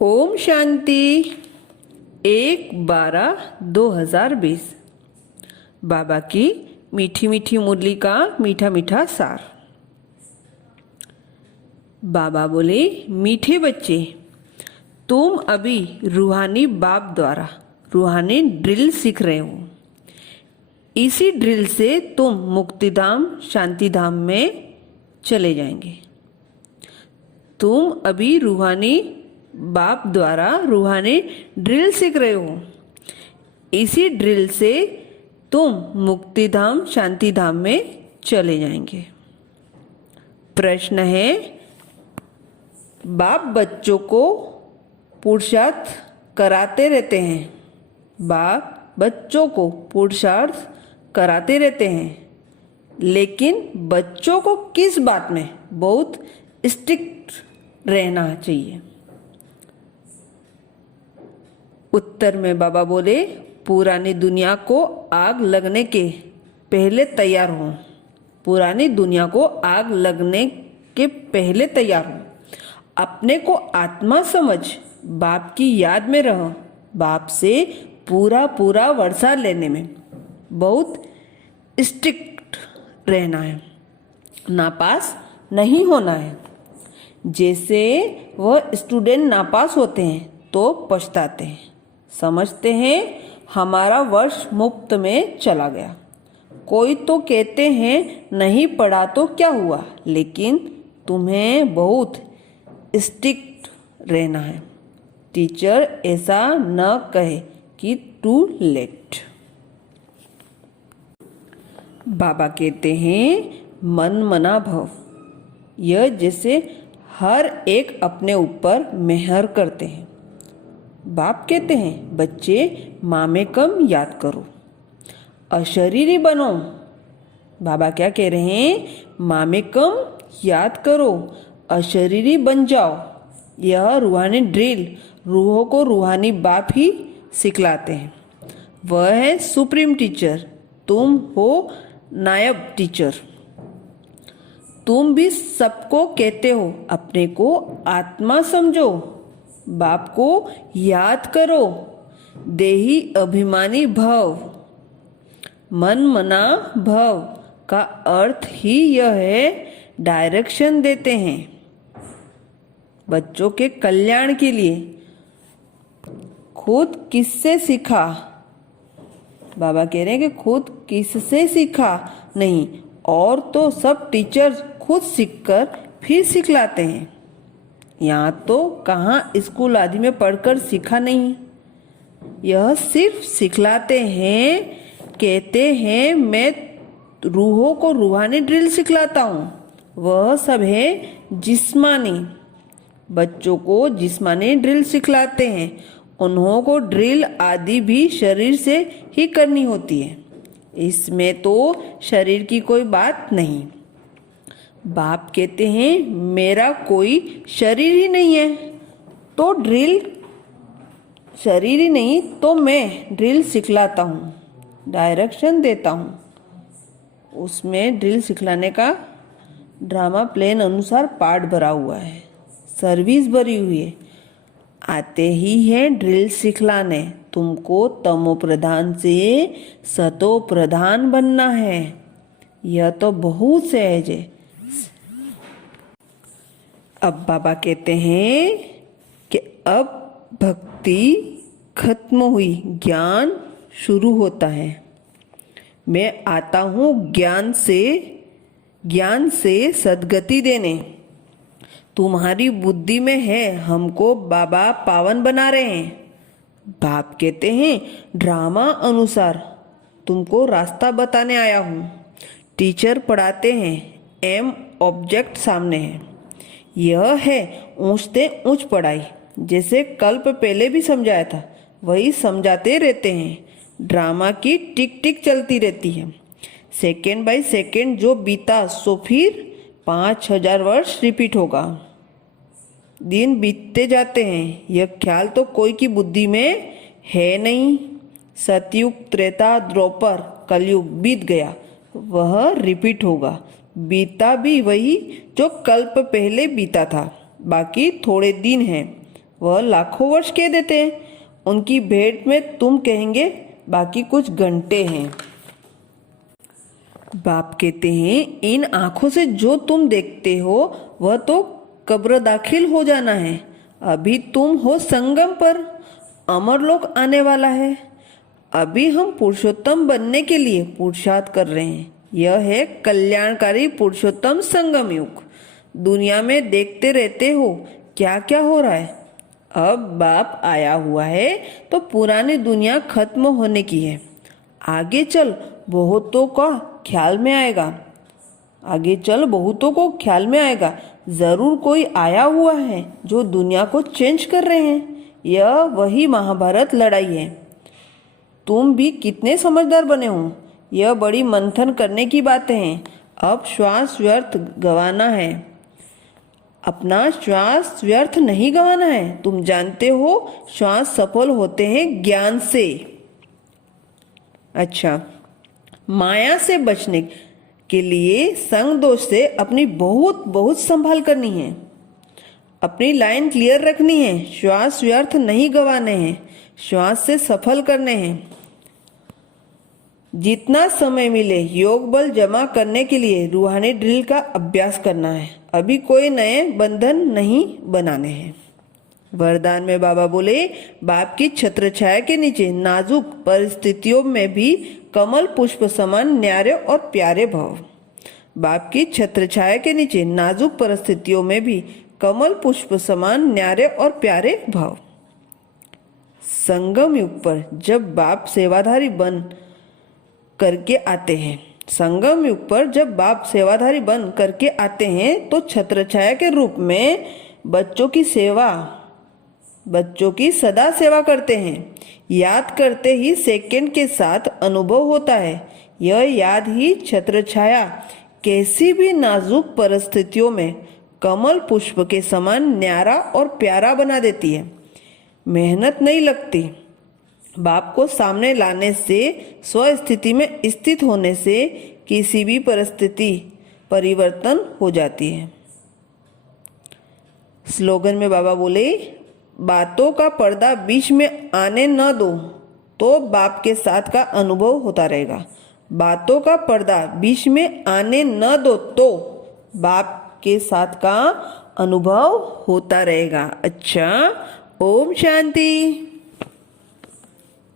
ओम शांति 1/12/2020। बाबा की मीठी मीठी मुरली का मीठा मीठा सार। बाबा बोले, मीठे बच्चे, तुम अभी रूहानी बाप द्वारा रूहानी ड्रिल सीख रहे हो। इसी ड्रिल से तुम मुक्तिधाम शांतिधाम में चले जाएंगे। तुम अभी रूहानी बाप द्वारा रूहानी ड्रिल सीख रहे हो। इसी ड्रिल से तुम मुक्तिधाम शांतिधाम में चले जाएंगे। प्रश्न है, बाप बच्चों को पुरुषार्थ कराते रहते हैं। बाप बच्चों को पुरुषार्थ कराते रहते हैं, लेकिन बच्चों को किस बात में बहुत स्ट्रिक्ट रहना चाहिए? उत्तर में बाबा बोले, पुरानी दुनिया को आग लगने के पहले तैयार हो। पुरानी दुनिया को आग लगने के पहले तैयार हो। अपने को आत्मा समझ बाप की याद में रहो। बाप से पूरा पूरा वर्षा लेने में बहुत स्ट्रिक्ट रहना है। नापास नहीं होना है। जैसे वह स्टूडेंट नापास होते हैं तो पछताते हैं, समझते हैं हमारा वर्ष मुफ्त में चला गया। कोई तो कहते हैं नहीं पढ़ा तो क्या हुआ, लेकिन तुम्हें बहुत स्ट्रिक्ट रहना है। टीचर ऐसा न कहे कि टू लेट। बाबा कहते हैं, मन मना भव। यह जैसे हर एक अपने ऊपर मेहर करते हैं। बाप कहते हैं, बच्चे माँ में कम याद करो, अशरीरी बनो। बाबा क्या कह रहे हैं? माँ में कम याद करो, अशरीरी बन जाओ। यह रूहानी ड्रिल रूहों को रूहानी बाप ही सिखलाते हैं। वह है सुप्रीम टीचर, तुम हो नायब टीचर। तुम भी सबको कहते हो अपने को आत्मा समझो, बाप को याद करो, देही अभिमानी भव। मन मना भव का अर्थ ही यह है, डायरेक्शन देते हैं बच्चों के कल्याण के लिए। खुद किससे सीखा? बाबा कह रहे हैं कि खुद किससे सीखा नहीं, और तो सब टीचर्स खुद सीखकर फिर सिखलाते हैं। यहाँ तो कहाँ स्कूल आदि में पढ़कर सीखा नहीं, यह सिर्फ सिखलाते हैं। कहते हैं मैं रूहों को रूहानी ड्रिल सिखलाता हूँ। वह सब है जिस्मानी। बच्चों को जिस्मानी ड्रिल सिखलाते हैं। उन्हों को ड्रिल आदि भी शरीर से ही करनी होती है। इसमें तो शरीर की कोई बात नहीं। बाप कहते हैं मेरा कोई शरीर ही नहीं है, तो ड्रिल शरीर ही नहीं तो मैं ड्रिल सिखलाता हूँ, डायरेक्शन देता हूँ। उसमें ड्रिल सिखलाने का ड्रामा प्लेन अनुसार पार्ट भरा हुआ है, सर्विस भरी हुई है। आते ही है ड्रिल सिखलाने। तुमको तमो प्रधान से सतो प्रधान बनना है। यह तो बहुत सहज है। अब बाबा कहते हैं कि अब भक्ति खत्म हुई, ज्ञान शुरू होता है। मैं आता हूँ ज्ञान से सद्गति देने। तुम्हारी बुद्धि में है, हमको बाबा पावन बना रहे हैं। बाप कहते हैं ड्रामा अनुसार तुमको रास्ता बताने आया हूँ। टीचर पढ़ाते हैं, एम ऑब्जेक्ट सामने है। यह है ऊंचते ऊंच पढ़ाई। जैसे कल्प पहले भी समझाया था, वही समझाते रहते हैं। ड्रामा की टिक टिक चलती रहती है। सेकेंड बाय सेकेंड जो बीता सो फिर 5000 वर्ष रिपीट होगा। दिन बीतते जाते हैं, यह ख्याल तो कोई की बुद्धि में है नहीं। सतयुग त्रेता द्वापर कलयुग बीत गया, वह रिपीट होगा। बीता भी वही जो कल्प पहले बीता था, बाकी थोड़े दिन हैं। वह लाखों वर्ष कह देते हैं। उनकी भेंट में तुम कहेंगे बाकी कुछ घंटे हैं। बाप कहते हैं इन आंखों से जो तुम देखते हो वह तो कब्र दाखिल हो जाना है। अभी तुम हो संगम पर, अमरलोक आने वाला है। अभी हम पुरुषोत्तम बनने के लिए पुरुषार्थ कर रहे हैं। यह है कल्याणकारी पुरुषोत्तम संगम युग। दुनिया में देखते रहते हो क्या क्या हो रहा है। अब बाप आया हुआ है तो पुरानी दुनिया खत्म होने की है। आगे चल बहुतों का ख्याल में आएगा। आगे चल बहुतों को ख्याल में आएगा जरूर कोई आया हुआ है जो दुनिया को चेंज कर रहे हैं। यह वही महाभारत लड़ाई है। तुम भी कितने समझदार बने हो। यह बड़ी मंथन करने की बातें हैं। अब श्वास व्यर्थ गंवाना है। अपना श्वास व्यर्थ नहीं गंवाना है। तुम जानते हो श्वास सफल होते हैं ज्ञान से। अच्छा, माया से बचने के लिए संग दोष से अपनी बहुत बहुत संभाल करनी है। अपनी लाइन क्लियर रखनी है। श्वास व्यर्थ नहीं गंवाने हैं, श्वास से सफल करने हैं। जितना समय मिले योग बल जमा करने के लिए रूहानी ड्रिल का अभ्यास करना है। अभी कोई नए बंधन नहीं बनाने हैं। वरदान में बाबा बोले बाप की छत्र छाया के नीचे नाजुक परिस्थितियों में भी कमल पुष्प समान न्यारे और प्यारे भव। बाप की छत्र छाया के नीचे नाजुक परिस्थितियों में भी कमल पुष्प समान न्यारे और प्यारे भाव। संगम युग पर जब बाप सेवाधारी बन करके आते हैं, संगम युग पर जब बाप सेवाधारी बन करके आते हैं तो छत्र छाया के रूप में बच्चों की सदा सेवा करते हैं। याद करते ही सेकंड के साथ अनुभव होता है। यह याद ही छत्र छाया कैसी भी नाजुक परिस्थितियों में कमल पुष्प के समान न्यारा और प्यारा बना देती है। मेहनत नहीं लगती। बाप को सामने लाने से, स्वस्थिति में स्थित होने से किसी भी परिस्थिति परिवर्तन हो जाती है। स्लोगन में बाबा बोले बातों का पर्दा बीच में आने न दो तो बाप के साथ का अनुभव होता रहेगा। बातों का पर्दा बीच में आने न दो तो बाप के साथ का अनुभव होता रहेगा। अच्छा, ओम शांति।